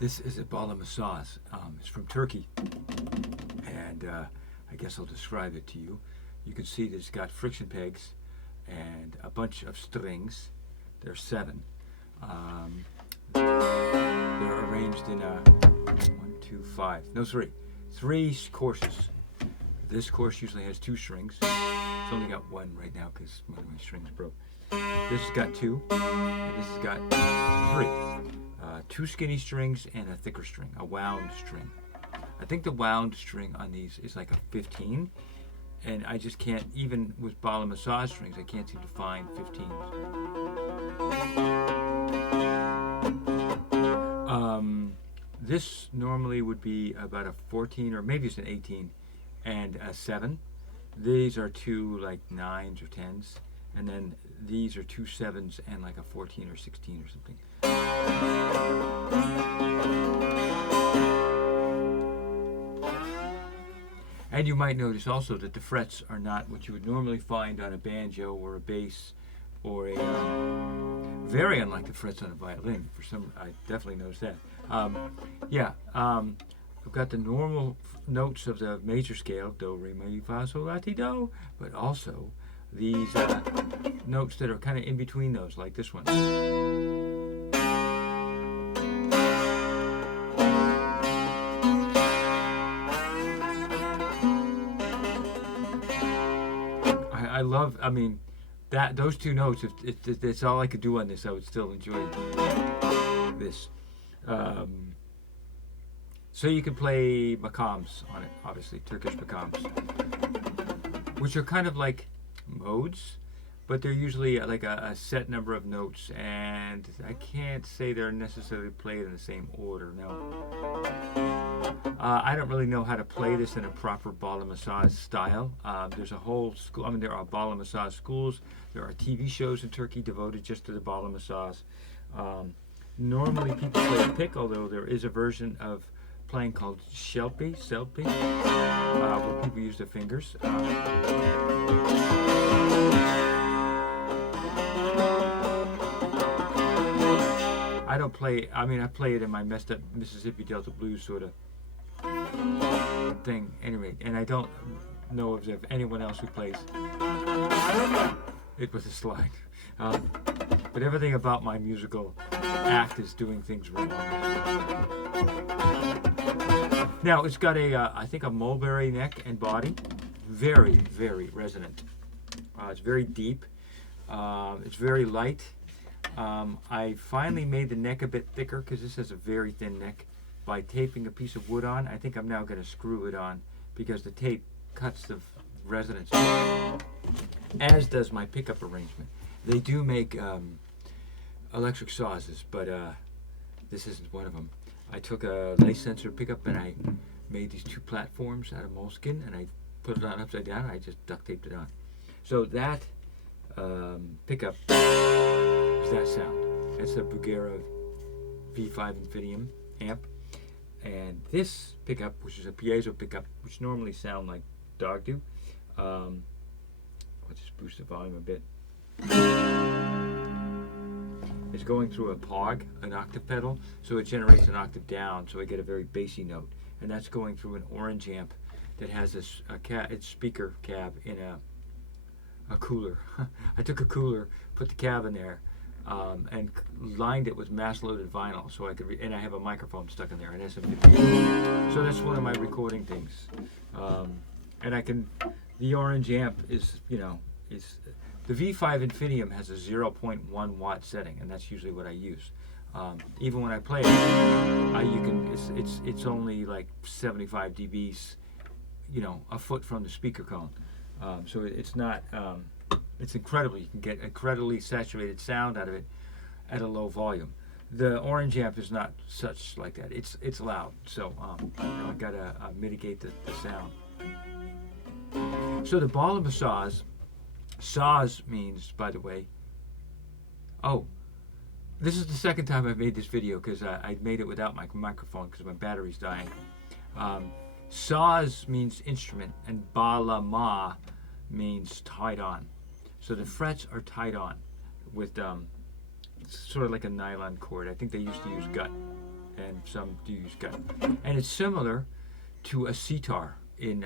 This is a Baglama Saz. It's from Turkey, and I guess I'll describe it to you. You can see that it's got friction pegs and a bunch of strings. There are 7. They're arranged in 1, 2, 5. No, 3. 3 courses. This course usually has 2 strings. It's only got 1 right now because one of my strings broke. This has got 2, and this has got 3. 2 skinny strings and a thicker string, a wound string. I think the wound string on these is like a 15, and I just can't, even with Baglama Saz strings, I can't seem to find 15s. This normally would be about a 14, or maybe it's an 18, and a 7. These are 2 like 9s or 10s, and then these are 2 7s and like a 14 or 16 or something. And you might notice also that the frets are not what you would normally find on a banjo or a bass or a very unlike the frets on a violin. For some, I definitely noticed that. I've got the normal notes of the major scale, do, re, mi, fa, sol, la, ti, do, but also these notes that are kind of in between those, like this one. I love, I mean, those 2 notes, if it's all I could do on this, I would still enjoy this. So you can play makams on it, obviously, Turkish makams, which are kind of like modes, but they're usually like a set number of notes, and I can't say they're necessarily played in the same order, no. I don't really know how to play this in a proper Baglama Saz style. There's a whole school, I mean, there are Baglama Saz schools, there are TV shows in Turkey devoted just to the Baglama Saz. Normally people play the pick, although there is a version of playing called Selpi, where people use their fingers. I don't play, I mean, I play it in my messed up Mississippi Delta Blues sort of thing, anyway, and I don't know if there's anyone else who plays it with a slide. But everything about my musical act is doing things wrong. Now, it's got I think a mulberry neck and body. Very, very resonant. It's very deep. It's very light. I finally made the neck a bit thicker because this has a very thin neck by taping a piece of wood on. I think I'm now going to screw it on because the tape cuts the resonance, as does my pickup arrangement. They do make electric sazes, but this isn't one of them. I took a lace sensor pickup and I made these 2 platforms out of moleskin, and I put it on upside down and I just duct taped it on. So that pickup is that sound. That's a Bugera V5 Infinium amp. And this pickup, which is a piezo pickup, which normally sound like dog do. I'll just boost the volume a bit. It's going through a POG, an octave pedal, so it generates an octave down, so I get a very bassy note. And that's going through an orange amp that has its speaker cab in a cooler. I took a cooler, put the cab in there, and lined it with mass-loaded vinyl, so I could. And I have a microphone stuck in there, an SM58. So that's one of my recording things. And I can. The orange amp is, the V5 Infinium has a 0.1 watt setting, and that's usually what I use. Even when I play it, it's only like 75 dBs, a foot from the speaker cone. So it's not. It's incredible. You can get incredibly saturated sound out of it at a low volume. The orange amp is not such like that. It's loud, so I gotta mitigate the sound. So the Baglama Saz, Saz means, by the way. Oh, this is the second time I've made this video because I made it without my microphone because my battery's dying. Saz means instrument, and Baglama means tied on. So the frets are tied on with sort of like a nylon cord. I think they used to use gut and some do use gut. And it's similar to a sitar in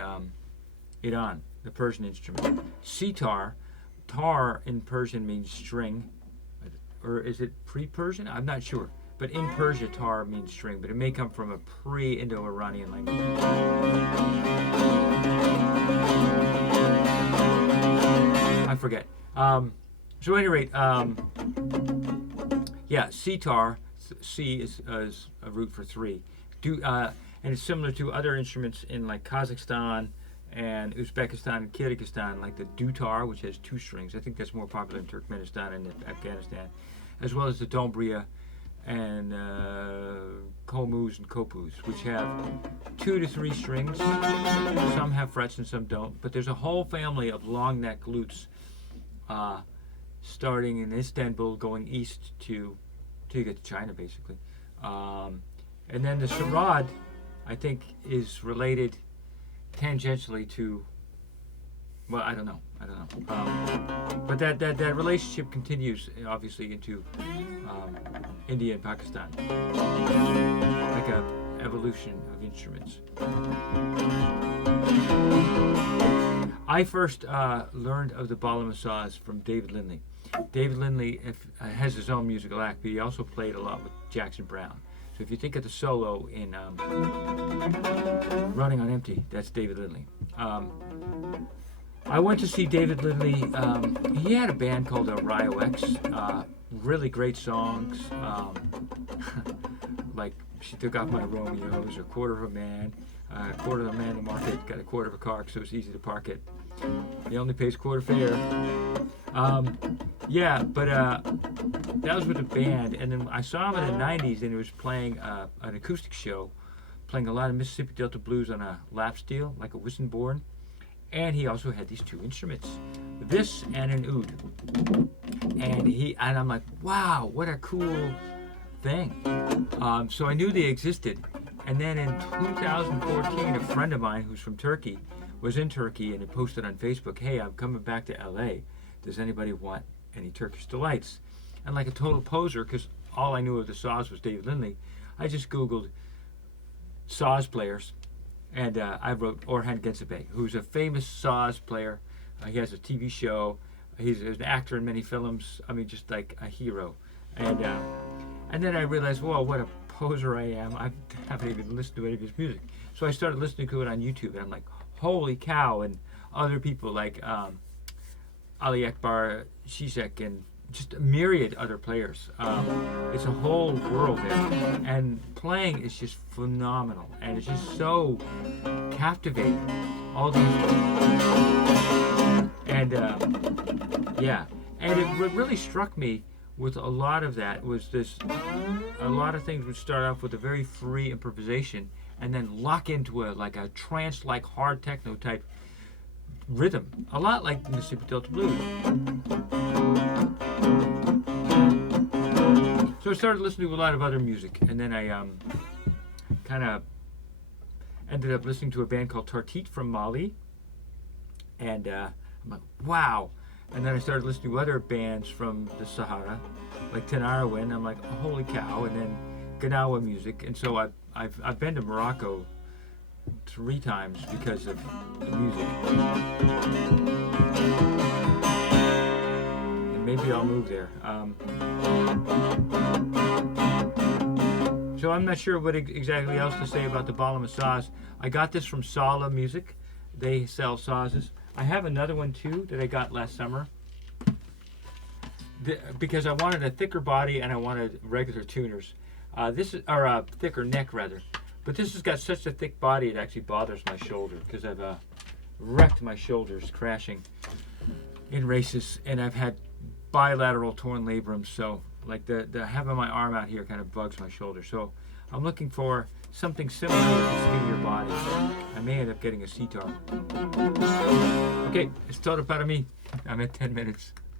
Iran, the Persian instrument. Sitar, tar in Persian means string, or is it pre-Persian? I'm not sure. But in Persia, tar means string, but it may come from a pre-Indo-Iranian language. I forget. So at any rate, yeah, sitar, C is a root for three. And it's similar to other instruments in like Kazakhstan and Uzbekistan and Kyrgyzstan, like the dutar, which has two strings. I think that's more popular in Turkmenistan and Afghanistan, as well as the dombria and komus and kopus, which have 2 to 3 strings. Some have frets and some don't, but there's a whole family of long neck lutes starting in Istanbul, going east to get to China, basically. And then the sarod, I think, is related tangentially to, well, I don't know. But that relationship continues, obviously, into India and Pakistan, like a evolution of instruments. I first learned of the Baglama Saz from David Lindley. David Lindley has his own musical act, but he also played a lot with Jackson Browne. So if you think of the solo in Running on Empty, that's David Lindley. I went to see David Lindley. He had a band called Rio X. Really great songs, like She Took Off My Romeos, or Quarter of a Man, Quarter of a Man in the Market, got a quarter of a car, so it's easy to park it. He only pays quarter fare. Yeah, but that was with the band, and then I saw him in the 90s, and he was playing an acoustic show, playing a lot of Mississippi Delta blues on a lap steel, like a Wissenborn, and he also had these two instruments, this and an oud. And I'm like, wow, what a cool thing. So I knew they existed, and then in 2014, a friend of mine who's from Turkey was in Turkey, and he posted on Facebook, hey, I'm coming back to LA. Does anybody want any Turkish delights? And like a total poser, because all I knew of the Saz was David Lindley, I just Googled Saz players, and I wrote Orhan Gencebay, who's a famous Saz player. He has a TV show. He's an actor in many films. I mean, just like a hero. And then I realized, whoa, what a poser I am. I haven't even listened to any of his music. So I started listening to it on YouTube, and I'm like, holy cow. And other people like Ali Akbar Shishak and just a myriad other players. It's a whole world there. And playing is just phenomenal. And it's just so captivating. All these. And yeah. And what really struck me with a lot of that was a lot of things would start off with a very free improvisation and then lock into a trance-like hard techno type rhythm, a lot like Mississippi Delta Blues. So I started listening to a lot of other music, and then I kind of ended up listening to a band called Tartit from Mali, and I'm like, wow. And then I started listening to other bands from the Sahara, like Tenarawan. I'm like, oh, holy cow! And then Ganawa music, and so I've been to Morocco 3 times because of the music. And maybe I'll move there. So I'm not sure what exactly else to say about the Baglama Saz. I got this from Sala Music. They sell sazes. I have another one too that I got last summer. Because I wanted a thicker body and I wanted regular tuners. Or a thicker neck rather. But this has got such a thick body it actually bothers my shoulder because I've wrecked my shoulders crashing in races, and I've had bilateral torn labrums, so like the having my arm out here kind of bugs my shoulder. So I'm looking for something similar with a skinnier body. I may end up getting a sitar. Okay, it's todo para mí. I'm at 10 minutes.